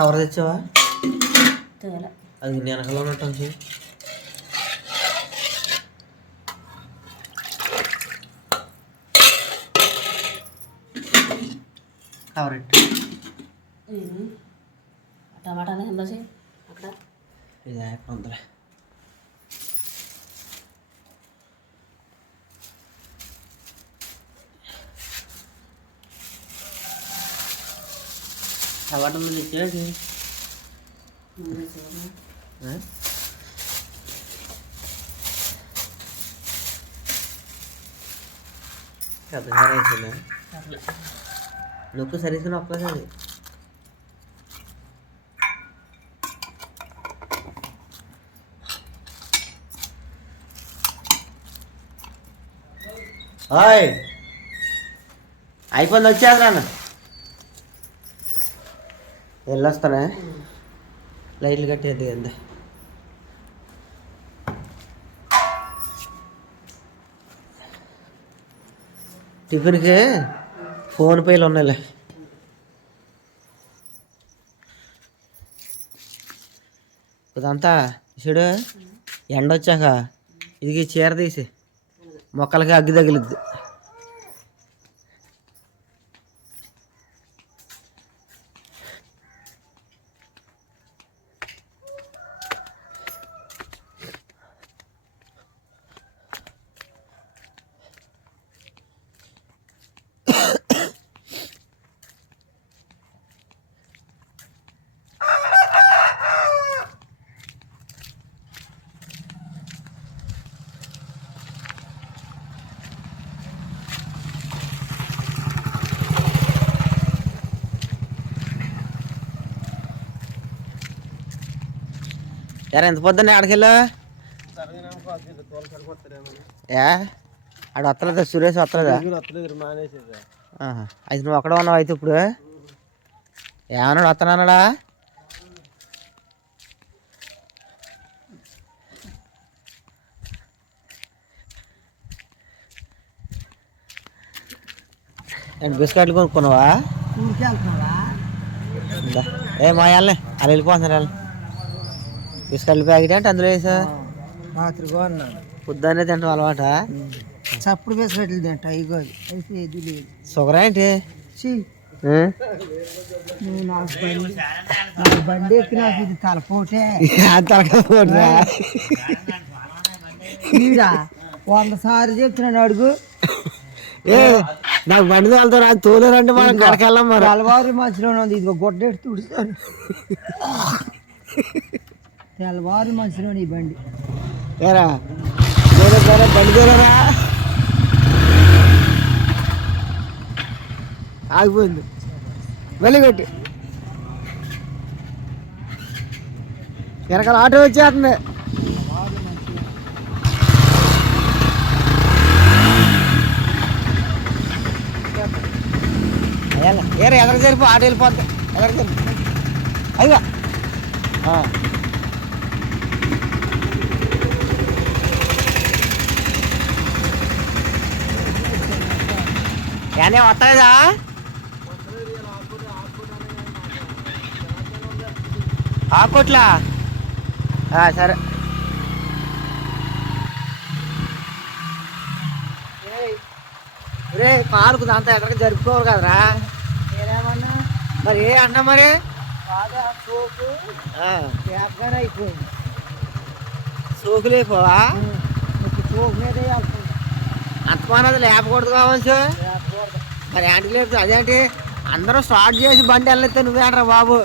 Cover తెచ్చావా తేల అది వెనకాల ఉన్నట్టు ఉంది. కవర్ ఎట్టు. ఇది టమాటాలు ఎంత చేయి అక్కడ ఇది ఎక్కడ టమాటా ముందు ఇచ్చేది. పెద్ద సరే వేసిందా. నొక్కు సరిసిన హాయ్ అయిపోయింది వచ్చేది నాన్న వెళ్ళొస్తానే? లైట్లు కట్టేది ఎంత టిఫిన్కి ఫోన్ పేలు ఉన్నాయిలే. ఇదంతా చూడు ఎండ వచ్చాక ఇది చీర తీసి మొక్కలకి అగ్గి తగిలిద్ది. ఎంత పొద్దున్న ఆడకెళ్ళా ఏ? ఆడు వస్తలేదా? సురేష్ వస్తలేదా. అయితే నువ్వు అక్కడ ఉన్నావు అయితే ఇప్పుడు? ఏమన్నాడు వస్తానన్నాడా బిస్కెట్లు కొనుక్కున్నావా. ఏ మా వాళ్ళని. అలా వెళ్ళిపోతున్నారు? వాళ్ళు బిస్కెట్ల ప్యాకెట్ అంటే అందులో వేసా? రాత్రి కొన్నాను పొద్దున్నే తింటాం అలవాట? చప్పుడు బిస్కెట్లు తింటా ఇగో అయితే ఇది లేదు. షుగర్ ఏంటి? బండి ఎక్కి నాకు ఇది తలపోటే. ఈడా వంద సార్లు చెప్తున్నాను అడుగు. ఏ నాకు బండి తోలుతా నాకు తోలేరంటే మనం కడకి వెళ్ళాం మరి. తెల్లవారు మధ్యలో ఉంది ఇది గొడ్డెట్టు తుడుస్తాను. తెల్లవారు మనుషులు ఈ బండి. ఏరా? బండి తోలేరా ఆగిపోయింది. వెళ్ళి కొట్టి వెనకాల ఆటో వచ్చేస్తుంది. అయ్యాల ఏరా ఎదరికి జరిపి? ఆటో వెళ్ళిపోద్ది. ఎదరికి జరిపి? అయ్యా. ఏనే వస్తాయిదా ఆకోట్లా? సరే. రే పాలకు దాంతో ఎక్కడికి జరుపుకోవాలి కదరా? నేనేమన్నా మరి ఏ అన్న మరి? బాగా సోపు ఆ, తేపగానే అయిపోయింది. సోకులేపోవా సోపు మీద అంతమానది లేపకూడదు కావచ్చు. మరి ఏంటి లేదు అదేంటి? అందరూ స్టార్ట్ చేసి బండి వెళ్ళితే నువ్వేంట్రా బాబు?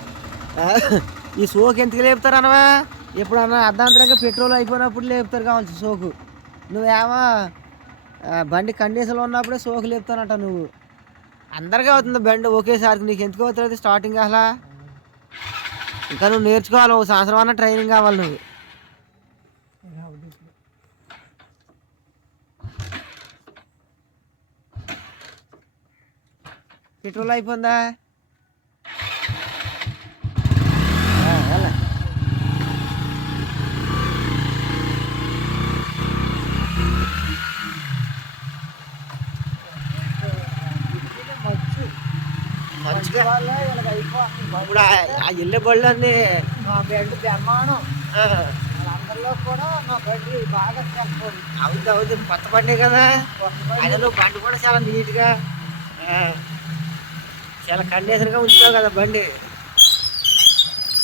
ఈ సోకు ఎందుకు లేపుతారు అనవా ఇప్పుడు అన్న అర్ధాంతరంగా పెట్రోల్ అయిపోయినప్పుడు లేపుతారు కావచ్చు సోకు. నువ్వేమో బండి కండిషన్లో ఉన్నప్పుడే సోకు లేపుతానంట నువ్వు. అందరికీ అవుతుంది బండి ఒకేసారి నీకు ఎందుకు అవుతుంది స్టార్టింగ్ అసలు? ఇంకా నువ్వు నేర్చుకోవాలి ఒక సంవత్సరం అన్న ట్రైనింగ్ కావాలి నువ్వు. పెట్రోల్ అయిపోయిందా? ఇప్పుడు ఆ- ఇల్లే బళ్ళు అన్ని నా బండి బ్రహ్మాండం వాళ్ళందరిలో కూడా నా బండి బాగా చెప్పండి అవుతుంది అవుతుంది కొత్త బండి కదా. అదే బండి కూడా చాలా నీట్గా. చాలా కండిషన్గా ఉంచావు కదా బండి.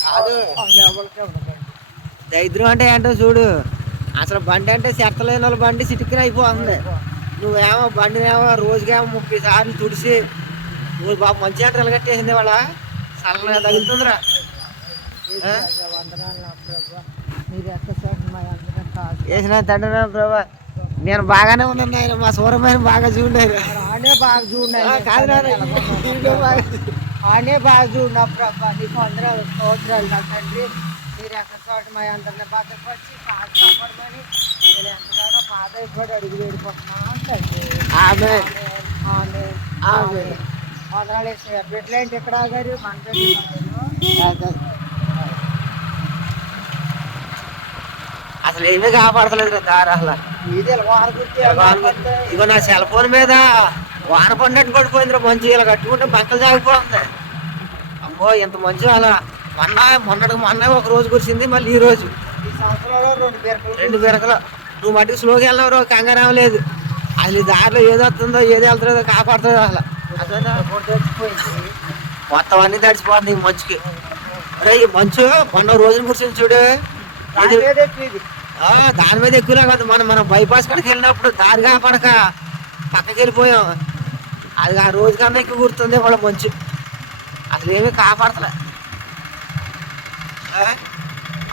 కాదు. దరిద్రం అంటే ఏంటో చూడు. అసలు బండి అంటే చెత్తలేని వాళ్ళ బండి సిటికిన అయిపోతుంది. నువ్వేమో బండినేమో రోజుకేమో ముప్పై సార్లు తుడిసి నువ్వు బాబు మంచి అంటే కట్టేసింది వాళ్ళ చల్లగా తగులుతుందిరా వేసిన తండ్రి ప్రభా. నేను బాగానే ఉన్నాను ఆయన మా సూరమైన బాగా చూడారు ఆడే బాగా చూడండి కాదు నాన్న, వీడియో బాగా ఆడే బాగా చూడ ప్రభా నీకు అందరూ స్తోత్రాలు నా తండ్రి మీరు ఎక్కడ చోట మా అందరిని భద్రపరిచి కాదు కాపాడమని మీరు ఎంతగానో పాదైపడి అడుగు వేడుకుంటున్నాం తండ్రి ఆమె ఆమె ఆమె. వందనాలు వేసే బిడ్డలేంటి ఎక్కడ ఆగారు మన బిడ్డలు ఆగారు. అసలు ఏమీ కాపాడతలేదు దారి అసలు ఇది వార గుర్తి ఇగో నా సెల్ ఫోన్ మీద వాన పడినట్టు పడిపోయింది మంచి ఇలా కట్టుకుంటే బక్కలు సాగిపోతుంది అమ్మో ఇంత మంచి అలా. మొన్న మొన్నటికి మొన్న ఒక రోజు కురిసింది మళ్ళీ ఈ రోజు. ఈ సంవత్సరంలో రెండు బీరకలు. రెండు బిరకలు. నువ్వు మటుకు స్లోకి వెళ్ళినవరు కంగారం లేదు. అసలు దారిలో ఏది వస్తుందో ఏది వెళ్తుందో కాపాడుతుందో అసలు. అదేనా? తెచ్చిపోయింది. మొత్తం అన్ని తడిచిపోతుంది ఈ మంచుకి. అరే ఈ మంచు మొన్న రోజున కూర్చొని చూడు. దాని మీద ఎక్కువలే కదా. మనం మనం బైపాస్ కాడికి వెళ్ళినప్పుడు దారి కాపాడక పక్కకి వెళ్ళిపోయాం. అది ఆ రోజు కన్నా ఎక్కువ గుర్తుంది వాళ్ళ మంచు. అసలు ఏమీ కాపాడతలే?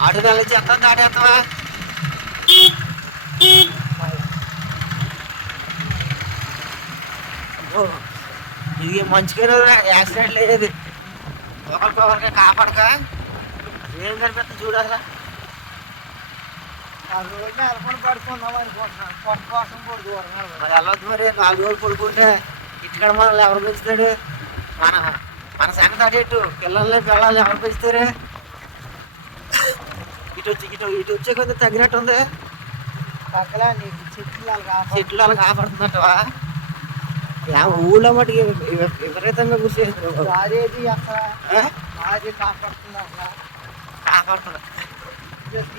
అటు నెల చెత్త దాటేస్తావా ఓ, ఇది మంచిగా యాక్సిడెంట్ లేదు. ఒకరికి ఒకరికి కాపాడక. అసలు ఏం కనిపిస్తుంది రోజు నెలకొని పడుకున్నాం అనుకుంటున్నాను. కొత్త కోసం దూరం మరి వెళ్ళొద్దు మరి నాలుగు రోజులు పడుకుంటే. ఇంటికాడ మనల్ని ఎవరు పెంచుతాడు? మన మన సంగతి అటేటు పిల్లల్ని పిల్లల్ని ఎవరు పెంచుతారు? ఇటు వచ్చి ఇటు ఇటు వచ్చే కొద్ది తగ్గినట్టు ఉంది పక్కల నీకు చెట్లు చెట్లు అలా కాపాడుతున్నట్టువా యా ఊళ్ళో మటుకి విప- విపరీతంగా దారేది అక్కడ అక్కడ కాపాడుతున్నా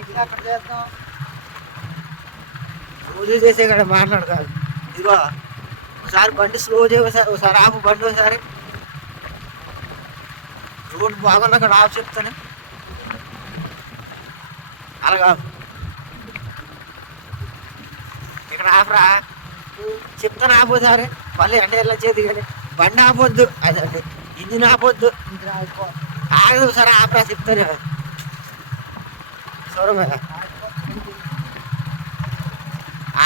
ఇది అక్కడ చేద్దాం. రోజు చేసే కాడ మాట్లాడు కాదు ఇదిగో ఒకసారి బండి స్లో చేయ ఒకసారి ఒకసారి ఆపు బండి ఒకసారి. రోడ్ బాగున్నా అక్కడ ఆపు చెప్తాను. అలాగా. ఇక్కడ ఆపరా. చెప్తాను ఆపు ఒకసారి. మళ్ళీ అంటే ఎలా చేతి కానీ బండి ఆపొద్దు. అదే అంటే ఇంజిన్ ఆపొద్దు. అయిపో ఆగదు ఒకసారి ఆపరా చెప్తాను. చూడమే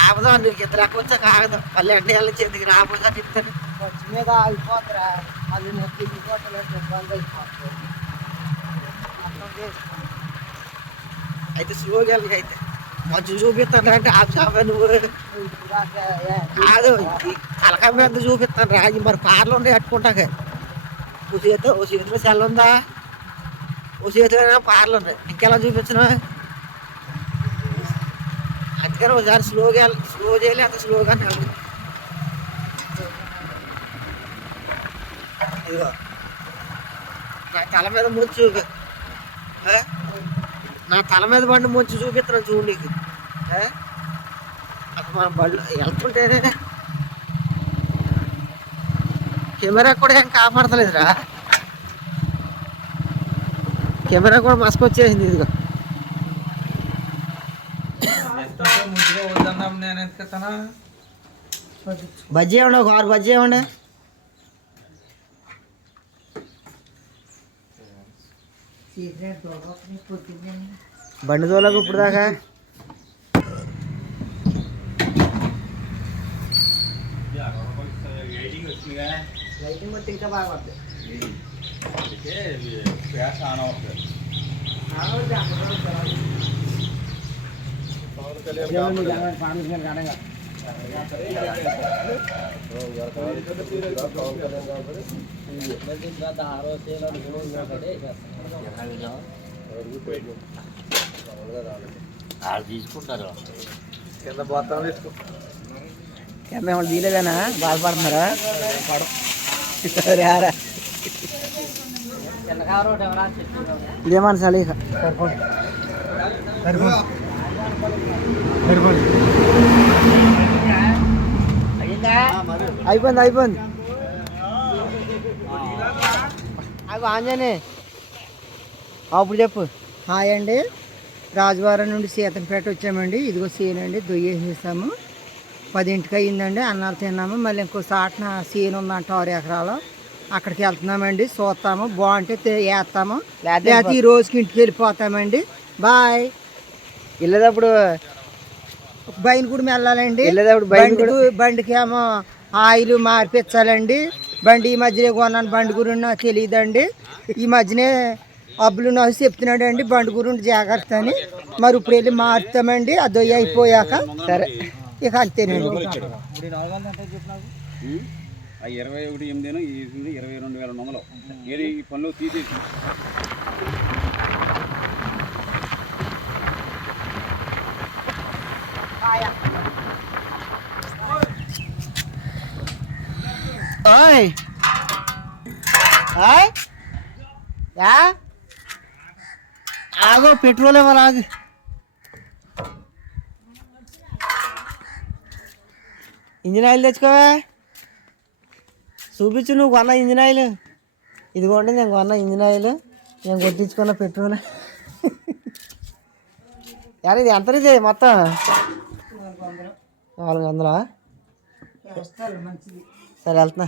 ఆపదాం నీకు ఎక్కడ వచ్చాక ఆగదు మళ్ళీ అంటే ఎలా చేతికి ఆపదా చెప్తాను. ఖర్చు మీద ఆగిపోతారా మళ్ళీ నువ్వు తిరిగిపోతలేదు ఇబ్బంది అయిపోతుంది. అర్థం చేసుకో అయితే స్లోగా అయితే మంచి చూపిస్తాను అంటే ఆపు చాపే నువ్వు కాదు కలక మీద చూపిస్తాను రా. మరి కార్లు ఉన్నాయి కట్టుకుంటాక. ఓ చేతిలో ఓ చేతిలో సెల్ ఉందా? ఓ చేతిలో కార్లు ఉన్నాయి. ఇంకెలా చూపించను? అందుకని ఒకసారి స్లోగా స్లో చేయాలి అంత స్లోగా వెళ్ళి ఇదిగో. నా తల మీద ముంచు చూపి నా తల మీద బండి ముంచి చూపిస్తున్నాను చూడు నీకు. అసలు మన బళ్ళు వెళ్తుంటేనే కెమెరా కూడా ఏం కాపాడతలేదురా. కెమెరా కూడా మసుకొచ్చేసింది ఇదిగో. వద్దన్నాం నేను ఎందుకన్నా బజ్జీ ఏమండి ఒక ఆరు బజ్జీ ఏమండి సీజన్ దొరకని పొద్దున్నే బండి తోలకు ఇప్పుడు దాకా లైటింగ్ మొత్తం ఇంకా బాగా పడుతుంది తీసుకుంటారు. కింద బొత్తాలు తీసుకో కెమెరా వాళ్ళు తీయలేదనా బాధపడుతున్నారా రారా ఇదే మన సలీహ అయిపోయింది. అయిపోయింది అవి ఆంజనే. అప్పుడు చెప్పు. హాయ్ అండి. రాజవారం నుండి సీతంపేట వచ్చామండి. ఇదిగో సీన్ అండి. దొయ్యేసేసాము. పదింటికి అయ్యిందండి. అన్నాలు తిన్నాము. మళ్ళీ ఇంకో సాటన సీన్ ఉందంట ఆరు ఎకరాలు. అక్కడికి వెళ్తున్నామండి. చూస్తాము. బాగుంటే వేస్తాము లేకపోతే ఈ రోజుకి ఇంటికి వెళ్ళిపోతామండి. బాయ్. వెళ్ళేటప్పుడు బయలు కూడా వెళ్ళాలండి వెళ్ళేటప్పుడు కూడా బండికి ఏమో ఆయిల్ మార్పించాలండి బండి ఈ మధ్యనే కొన్నాను బండి గురించి నాకు తెలియదండి ఈ మధ్యనే అబ్బులు నాకు చెప్తున్నాడు అండి బండి గురించి జాగ్రత్త అని. మరి ఇప్పుడు వెళ్ళి మారుతామండి అది దొయ్య అయిపోయాక సరే. ఇక అంతేనండి. ఇరవై ఒకటి ఎనిమిదిను ఇది ఇరవై రెండు వేల వందలు. ఏది ఈ పనులు తీసేసి ఆగో పెట్రోల్ ఇవ్వాలి ఆగు. ఇంజిన్ ఆయిల్ తెచ్చుకోవా. చూపించు నువ్వు కొన్న ఇంజిన్ ఆయిల్. ఇదిగోండి నేను కొన్న ఇంజిన్ ఆయిల్. నేను కొట్టించుకున్న పెట్రోల్. యారు ఇది ఎంత ఇది మొత్తం? నాలుగు వందలా. సరే వెళ్తున్నా?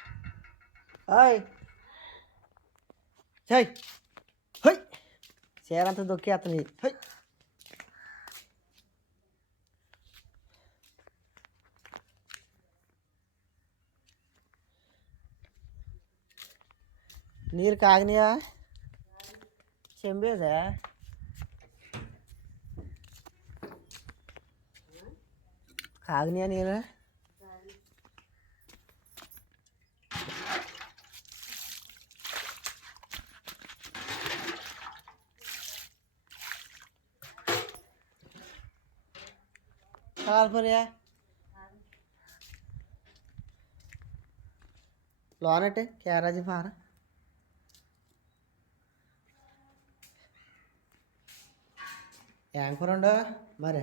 ơi, Hey. Hey. Xe ăn thân tôi kia tầm Hey. ನೀರು ಕಾಗನಿಯ ಚೆಂಬೇದ ಕಾಗನಿಯ ನೀರು కాలిపోయా లోనట్టే క్యారేజీ పార యాంకరుండో మరి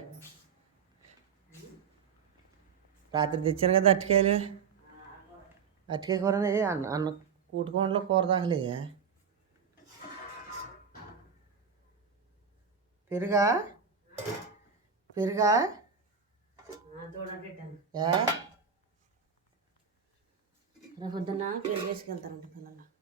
రాత్రి తెచ్చాను కదా అట్టుకాయలు అట్టుకాయ కూర అన్న అన్న కూటుకోండలో కూర తాగలే పెరుగా పెరుగా ఏ రేపు పొద్దున్న వేసుకెళ్తారంట పిల్లలు.